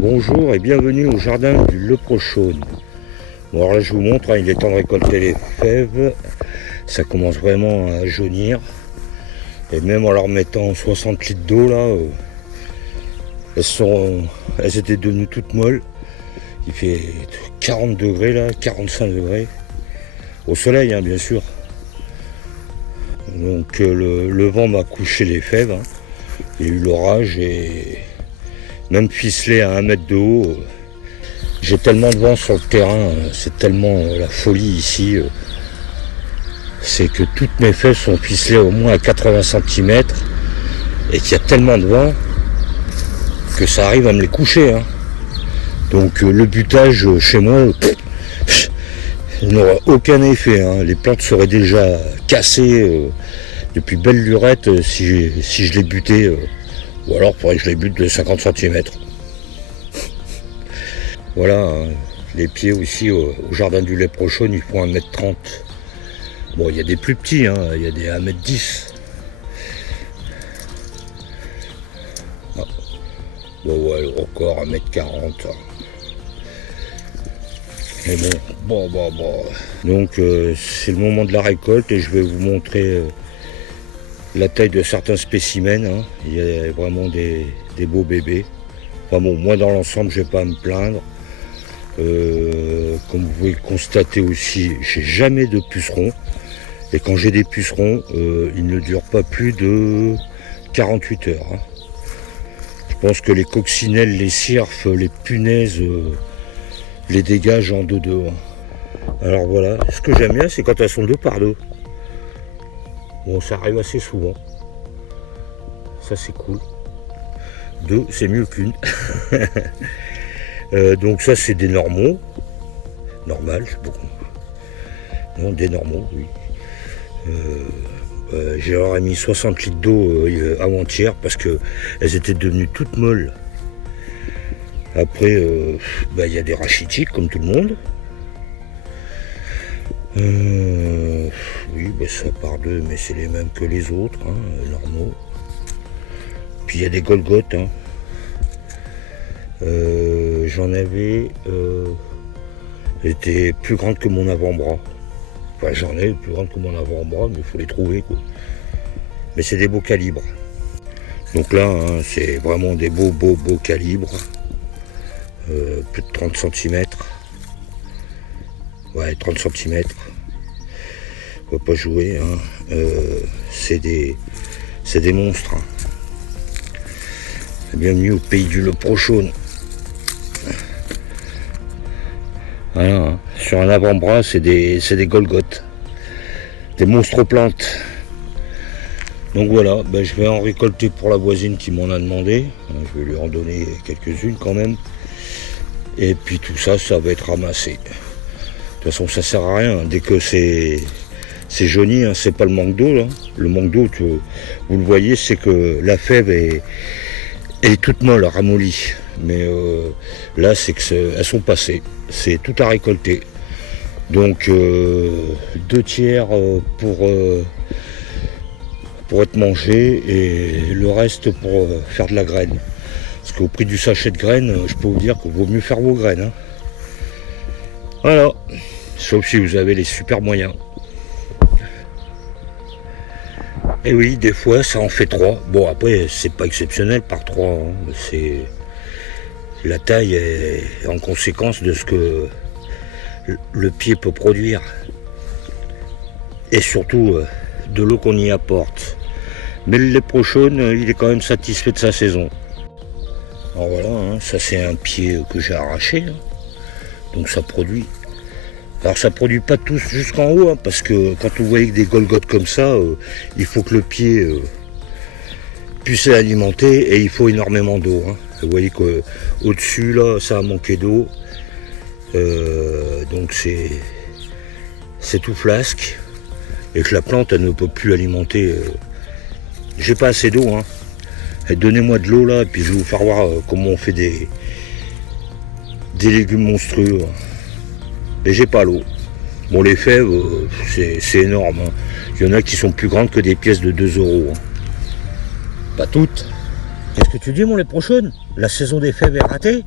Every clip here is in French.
Bonjour et bienvenue au jardin du Leprochaune. Bon alors là je vous montre, il est temps de récolter les fèves. Ça commence vraiment à jaunir. Et même en leur mettant 60 litres d'eau là, elles étaient devenues toutes molles. Il fait 40 degrés là, 45 degrés. Au soleil bien sûr. Donc le vent m'a couché les fèves. Il y a eu l'orage et même ficelé à 1 mètre de haut. J'ai tellement de vent sur le terrain, c'est tellement la folie ici. C'est que toutes mes fèves sont ficelées au moins à 80 cm et qu'il y a tellement de vent que ça arrive à me les coucher. Donc le butage chez moi n'aura aucun effet. Les plantes seraient déjà cassées depuis belle lurette si je les butais. Ou alors il faudrait que je les bute de 50 cm. Voilà, les pieds aussi au jardin du Leprochaune, ils font 1m30. Bon, il y a des plus petits, il y a des 1m10. Ah. Bon, ouais, encore 1m40. Mais bon. Donc, c'est le moment de la récolte et je vais vous montrer la taille de certains spécimens. Il y a vraiment des beaux bébés. Enfin bon, moi dans l'ensemble, je ne vais pas me plaindre. Comme vous pouvez le constater aussi, j'ai jamais de pucerons. Et quand j'ai des pucerons, ils ne durent pas plus de 48 heures. Je pense que les coccinelles, les cirfes, les punaises, les dégagent en deux. Alors voilà, ce que j'aime bien, c'est quand elles sont deux par deux. Bon, ça arrive assez souvent. Ça, c'est cool. Deux, c'est mieux qu'une. Donc ça, c'est des normaux. Normal, c'est beaucoup. Non, des normaux, oui. J'ai leur mis 60 litres d'eau avant-hier parce qu'elles étaient devenues toutes molles. Après, y a des rachitiques comme tout le monde. Oui, ça part d'eux, mais c'est les mêmes que les autres, normaux. Puis il y a des Golgotes. J'en avais, étaient plus grandes que mon avant-bras. Enfin, j'en ai plus grandes que mon avant-bras, mais il faut les trouver, quoi. Mais c'est des beaux calibres. Donc là, c'est vraiment des beaux calibres. Plus de 30 cm. Ouais, 30 cm. On va pas jouer. C'est des monstres. Bienvenue au pays du Leprochaune. Voilà, sur un avant-bras, c'est des Golgotes. Des monstres plantes. Donc voilà, je vais en récolter pour la voisine qui m'en a demandé. Je vais lui en donner quelques-unes quand même. Et puis tout ça, ça va être ramassé. De toute façon, ça sert à rien. Dès que c'est jauni, c'est pas le manque d'eau. Là. Le manque d'eau, vous le voyez, c'est que la fève est toute molle, ramollie. Mais là, c'est qu'elles sont passées. C'est tout à récolter. Donc 2 tiers pour être mangé et le reste pour faire de la graine. Parce qu'au prix du sachet de graines, je peux vous dire qu'il vaut mieux faire vos graines. Voilà. Sauf si vous avez les super moyens. Et oui, des fois, ça en fait 3. Bon, après, c'est pas exceptionnel par 3. C'est la taille est en conséquence de ce que le pied peut produire. Et surtout, de l'eau qu'on y apporte. Mais le Leprochaune, il est quand même satisfait de sa saison. Alors voilà, ça c'est un pied que j'ai arraché. Donc ça produit. Alors ça produit pas tous jusqu'en haut, parce que quand vous voyez des Golgotes comme ça, il faut que le pied puisse l'alimenter et il faut énormément d'eau. Vous voyez qu'au-dessus là, ça a manqué d'eau. Donc c'est tout flasque. Et que la plante, elle ne peut plus alimenter. J'ai pas assez d'eau. Donnez-moi de l'eau là, et puis je vais vous faire voir comment on fait des légumes monstrueux. Mais j'ai pas l'eau. Bon, les fèves, c'est énorme. Il y en a qui sont plus grandes que des pièces de 2 euros. Pas toutes. qu'est-ce que tu dis mon lait prochaine? La saison des fèves est ratée?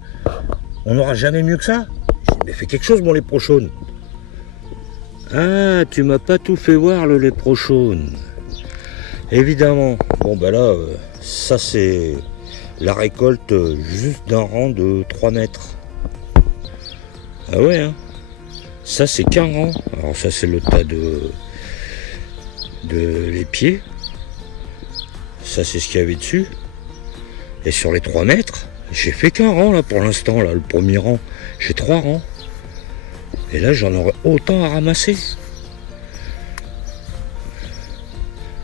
On n'aura jamais mieux que ça? J'ai dit, mais fais quelque chose mon lait prochaine. Ah, tu m'as pas tout fait voir le lait prochaine. Évidemment. Bon ben là, ça c'est la récolte juste d'un rang de 3 mètres. Ah ouais, hein. Ça c'est qu'un rang. Alors ça c'est le tas de les pieds. Ça c'est ce qu'il y avait dessus. Et sur les 3 mètres, j'ai fait qu'un rang là pour l'instant, là, le premier rang. J'ai 3 rangs. Et là j'en aurais autant à ramasser.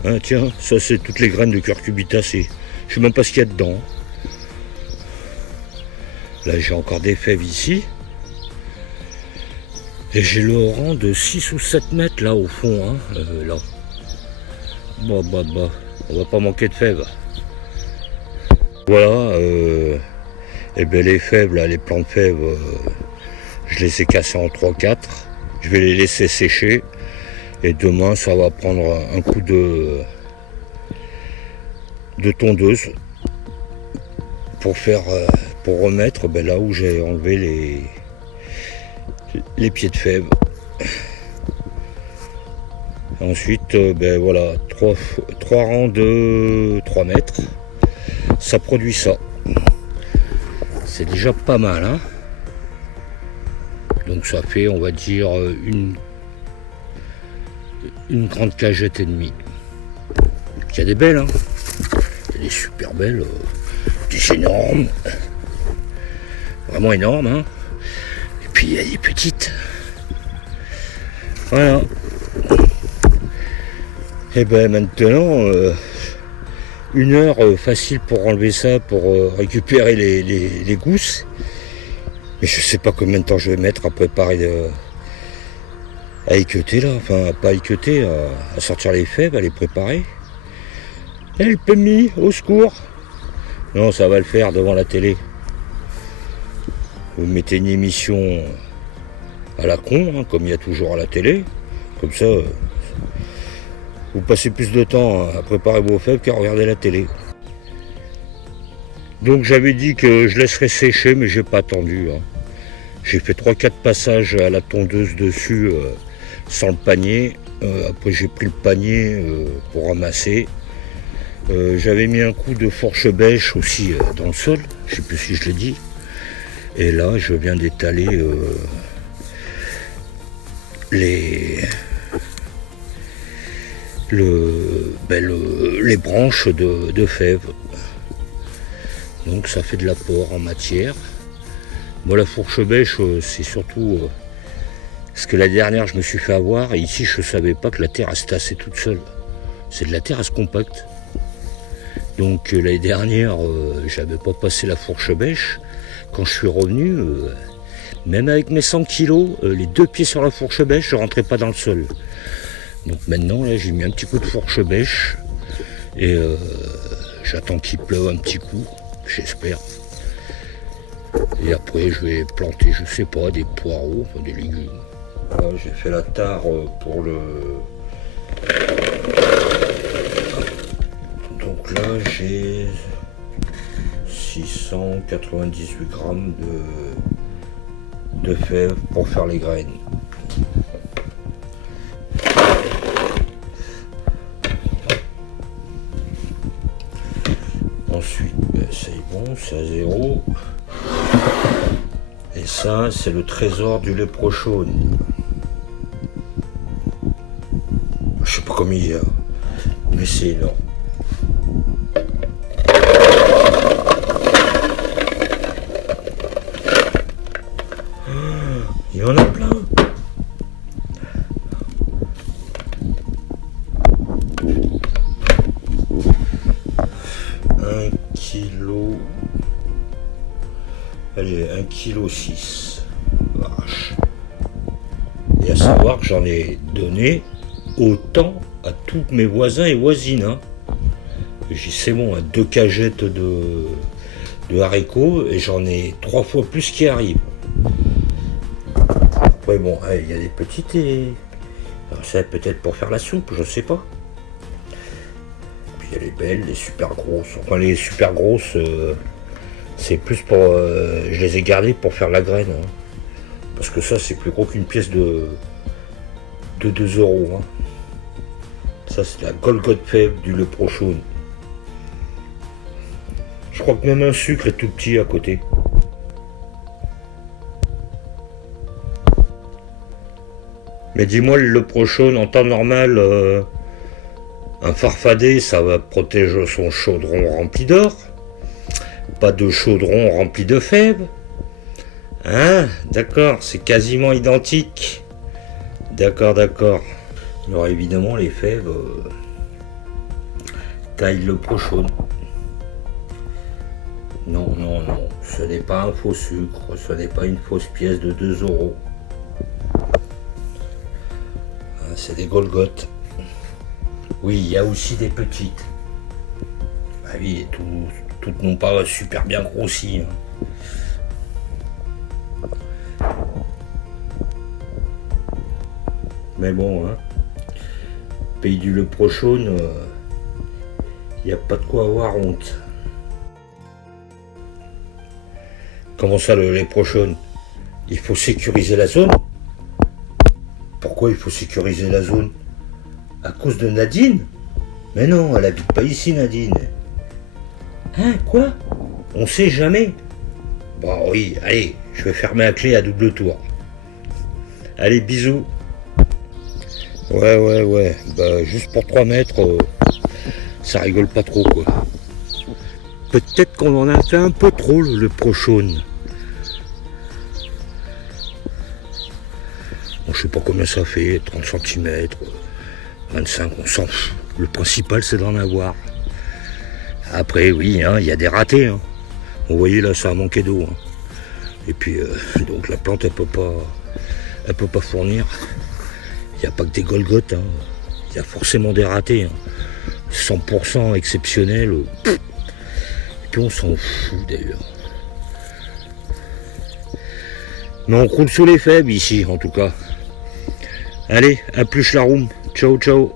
Ah, tiens, ça c'est toutes les graines de curcubitacées. Je sais même pas ce qu'il y a dedans. Là j'ai encore des fèves ici. Et j'ai le rang de 6 ou 7 mètres là au fond. Hein, là. Bah. On va pas manquer de fèves. Voilà. Et bien les fèves, là, les plants de fèves, je les ai cassés en 3-4. Je vais les laisser sécher. Et demain, ça va prendre un coup de tondeuse pour remettre là où j'ai enlevé les pieds de fèves. Ensuite, voilà, 3 rangs de 3 mètres. Ça produit ça. C'est déjà pas mal, hein. Donc ça fait, on va dire, une grande cagette et demie. Il y a des belles, hein. Il y a des super belles, des énormes. Vraiment énormes, hein. Et puis il y a des petites. Voilà. Et ben maintenant, 1 heure facile pour enlever ça, pour récupérer les gousses. Mais je sais pas combien de temps je vais mettre à préparer, à équeuter là, enfin pas équeuter, à sortir les fèves, à les préparer. Help me, au secours. Non, ça va le faire devant la télé. Vous mettez une émission à la con, hein, comme il y a toujours à la télé. Comme ça, vous passez plus de temps à préparer vos fèves qu'à regarder la télé. Donc j'avais dit que je laisserais sécher, mais j'ai pas attendu. Hein. J'ai fait 3-4 passages à la tondeuse dessus sans le panier. Après j'ai pris le panier pour ramasser. J'avais mis un coup de fourche bêche aussi dans le sol, je sais plus si je l'ai dit. Et là je viens d'étaler les branches de fèves. Donc ça fait de l'apport en matière. Moi la fourche bêche c'est surtout parce que la dernière je me suis fait avoir et ici je savais pas que la terre se tassait toute seule. C'est de la terre compacte. Donc l'année dernière j'avais pas passé la fourche bêche. Quand je suis revenu, même avec mes 100 kilos, les 2 pieds sur la fourche bêche, je rentrais pas dans le sol. Donc maintenant là j'ai mis un petit coup de fourche bêche et j'attends qu'il pleuve un petit coup, j'espère. Et après je vais planter, je sais pas, des poireaux, enfin, des légumes. Voilà, j'ai fait la tare pour le... Donc là j'ai 698 grammes de fèves pour faire les graines. Ensuite, c'est bon, c'est à 0. Et ça, c'est le trésor du lait prochaine. Je sais pas combien il y a, mais c'est énorme. Il y en a plein. Allez, 1,6 kg. Vache. Et à savoir que j'en ai donné autant à tous mes voisins et voisines. Hein. C'est bon, 2 cagettes de haricots et j'en ai 3 fois plus qui arrivent. Après bon, il y a des petites et... Alors ça peut-être pour faire la soupe, je sais pas. Puis il y a les belles, les super grosses. Enfin, les super grosses, c'est plus pour... je les ai gardées pour faire la graine. Hein. Parce que ça, c'est plus gros qu'une pièce de 2 €. Hein. Ça, c'est la Golgoth Fève du Leprochaun. Je crois que même un sucre est tout petit à côté. Mais dis-moi, le Leprochaun, en temps normal, un farfadet, ça va protéger son chaudron rempli d'or. Pas de chaudron rempli de fèves. Hein? D'accord, c'est quasiment identique. D'accord, d'accord. Alors évidemment, les fèves taillent Leprochaun. Non, non, non, ce n'est pas un faux sucre, ce n'est pas une fausse pièce de 2 €. C'est des Golgoth. Oui, il y a aussi des petites. Bah oui, toutes n'ont pas super bien grossi. Hein. Mais bon, hein, pays du Leprochaun, il n'y a pas de quoi avoir honte. Comment ça, le Leprochaun? Il faut sécuriser la zone? Pourquoi il faut sécuriser la zone? À cause de Nadine? Mais non, elle habite pas ici, Nadine. Hein, quoi? On sait jamais. Bon, oui, allez, je vais fermer la clé à double tour. Allez, bisous. Ouais. Bah, juste pour 3 mètres, ça rigole pas trop, quoi. Peut-être qu'on en a fait un peu trop, le Leprochaun. Bon, je sais pas combien ça fait, 30 cm, 25, on s'en fout. Le principal, c'est d'en avoir. Après, oui, hein, y a des ratés. Hein. Vous voyez, là, ça a manqué d'eau. Hein. Et puis, donc la plante, elle peut pas fournir. Il n'y a pas que des Golgoth. Hein. Il y a forcément des ratés. Hein. 100% exceptionnel. Et puis, on s'en fout, d'ailleurs. Mais on croule sous les faibles, ici, en tout cas. Allez, à plus la room. Ciao, ciao.